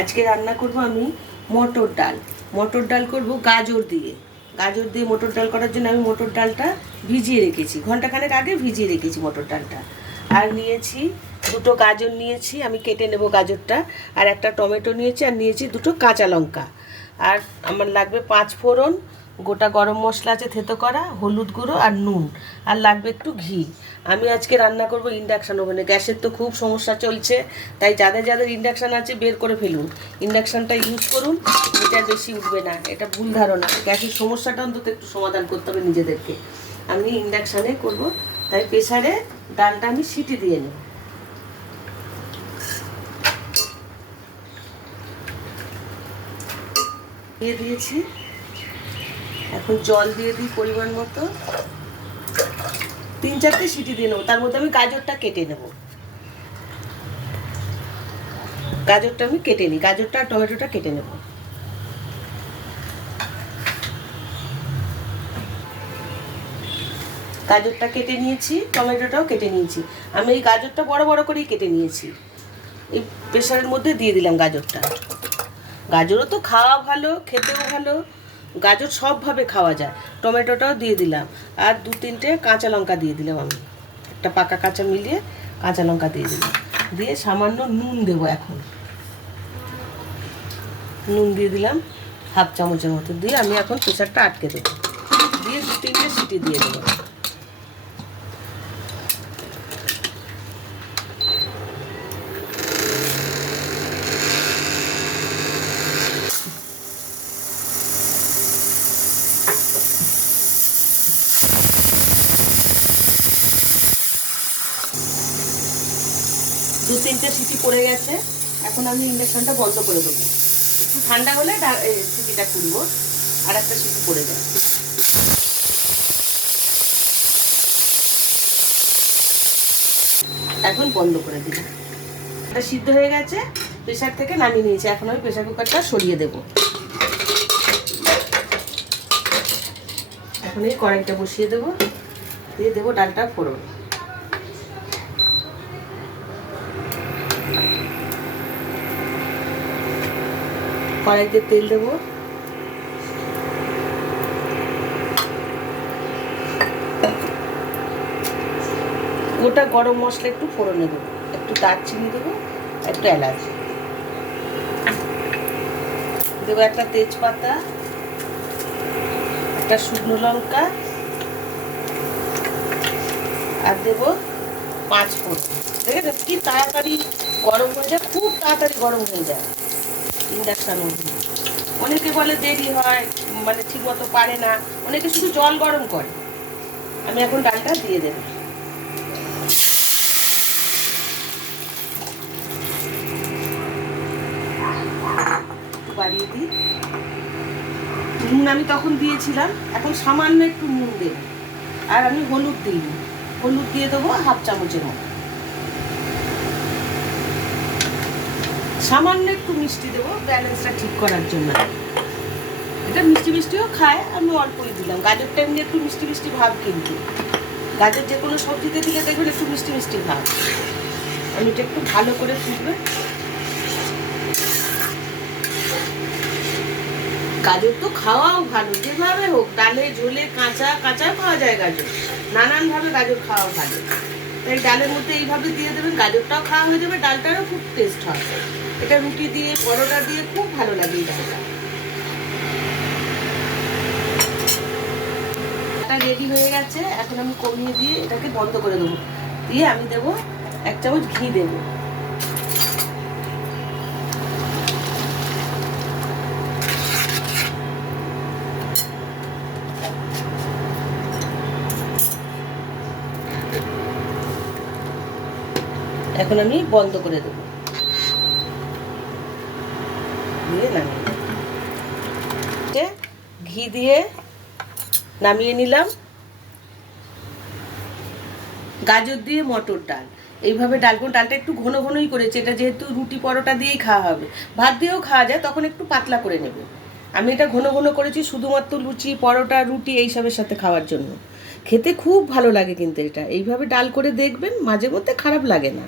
আজকে রান্না করব আমি মটর ডাল। মটর ডাল করব গাজর দিয়ে। গাজর দিয়ে মটর ডাল করার জন্য আমি মটর ডালটা ভিজিয়ে রেখেছি, ঘন্টাখানেক আগে ভিজিয়ে রেখেছি মটর ডালটা। আর নিয়েছি দুটো গাজর নিয়েছি, আমি কেটে নেব গাজরটা। আর একটা টমেটো নিয়েছি, আর নিয়েছি দুটো কাঁচা লঙ্কা। আর আমার লাগবে 5 ফোড়ন, গোটা গরম মশলা আছে থেতো করা, হলুদ গুঁড়ো আর নুন, আর লাগবে একটু ঘি। আমি আজকে রান্না করব ইন্ডাকশান ওভেনে। গ্যাসের তো খুব সমস্যা চলছে, তাই যাদের যাদের ইন্ডাকশান আছে বের করে ফেলুন, ইন্ডাকশানটা ইউজ করুন। এটা বেশি উঠবে না, এটা ভুল ধারণা। গ্যাসের সমস্যাটা অন্তত একটু সমাধান করতে হবে নিজেদেরকে। আমি ইন্ডাকশানে করব, তাই প্রেসারে ডালটা আমি সিটি দিয়ে নেব। দিয়ে দিয়েছি, এখন জল দিয়ে দিই পরিমাণ মতো। 3-4টে সিটি দিয়ে নেবো, তার মধ্যে আমি গাজরটা কেটে নেব। গাজরটা আমি কেটে নিই, গাজরটা আর টমেটোটা কেটে নেব। গাজরটা কেটে নিয়েছি, টমেটোটাও কেটে নিয়েছি। আমি এই গাজরটা বড় বড় করেই কেটে নিয়েছি। এই প্রেসারের মধ্যে দিয়ে দিলাম গাজরটা। গাজরও তো খাওয়া ভালো, খেতেও ভালো, গাজর সবভাবে খাওয়া যায়। টমেটোটাও দিয়ে দিলাম, আর 2-3টে কাঁচা লঙ্কা দিয়ে দিলাম। আমি একটা পাকা কাঁচা মিলিয়ে কাঁচা লঙ্কা দিয়ে দিলাম। দিয়ে সামান্য নুন দেবো। এখন নুন দিয়ে দিলাম হাফ চামচের মতো। দিয়ে আমি এখন প্রেসারটা আটকে দেবো, দিয়ে 2-3টে সিটি দিয়ে দেবো। দু তিনটে সিটি পড়ে গেছে, এখন আমি ইন্ডাকশনটা বন্ধ করে দেবো। একটু ঠান্ডা হলে সিটিটা খুলবো, আর একটা সিটি পড়ে যায়। এখন বন্ধ করে দিলাম। এটা সিদ্ধ হয়ে গেছে, প্রেসার থেকে নামিয়ে নিয়েছি। এখন আমি প্রেসার কুকারটা সরিয়ে দেবো। এখন এই কড়াইটা বসিয়ে দেবো, দিয়ে দেবো ডালটা ফোড়ন। কড়াইতে তেল দেবো, গোটা গরম মশলা একটু ফোড়নে দেবো, একটু দারচিনি দেবো, একটু এলাচ দেবো, একটা তেজপাতা, একটা শুকনো লঙ্কা, আর দেবো 5 ফোড়ন। দেখেছো কি তাড়াতাড়ি গরম হয়ে যায়, খুব তাড়াতাড়ি গরম হয়ে যায় ইন্ডাকশান ওভেন। অনেকে বলে দেরি হয়, মানে ঠিক মতো পারে না, অনেকে শুধু জল গরম করে। আমি এখন ডালটা দিয়ে দেবো। বাড়িয়ে দিই। নুন আমি তখন দিয়েছিলাম, এখন সামান্য একটু নুন দেবো। আর আমি হলুদ দিইনি, হলুদ দিয়ে দেবো হাফ চামচের মতো। সামান্য একটু মিষ্টি দেবো, ব্যালেন্সটা ঠিক করার জন্য। এটা মিষ্টি মিষ্টিও খায়, আমি অল্পই দিলাম। গাজরটা এমনি একটু মিষ্টি মিষ্টি ভাব, কিন্তু গাজর যে কোনো সবজিতে দিলে দেখবেন একটু মিষ্টি মিষ্টি ভাব। আমি এটা একটু ভালো করে ফুটবে। গাজর তো খাওয়াও ভালো, যেভাবে হোক, ডালে ঝোলে কাঁচা কাঁচা খাওয়া যায় গাজর, নানানভাবে গাজর খাওয়া ভালো। তাই ডালের মধ্যে এইভাবে দিয়ে দেবেন, গাজরটাও খাওয়া হয়ে যাবে, ডালটারও খুব টেস্ট হয়। এটা রুটি দিয়ে, পরোটা দিয়ে খুব ভালো লাগে এই ডালটা। এটা রেডি হয়ে গেছে, এখন আমি কমিয়ে দিয়ে এটাকে বন্ধ করে দেবো। দিয়ে আমি দেবো 1 চামচ ঘি দেবো। এখন আমি বন্ধ করে দেবো, দিয়ে নামিয়ে ঘি দিয়ে নামিয়ে নিলাম। গাজর দিয়ে মটর ডাল, এইভাবে ডালটা একটু ঘন ঘনই করেছি। এটা যেহেতু রুটি পরোটা দিয়েই খাওয়া হবে, ভাত দিয়েও খাওয়া যায়, তখন একটু পাতলা করে নেবে। আমি এটা ঘন ঘন করেছি শুধুমাত্র লুচি, পরোটা, রুটি এইসবের সাথে খাওয়ার জন্য। খেতে খুব ভালো লাগে কিন্তু এটা। এইভাবে ডাল করে দেখবেন, মাঝে মধ্যে খারাপ লাগে না।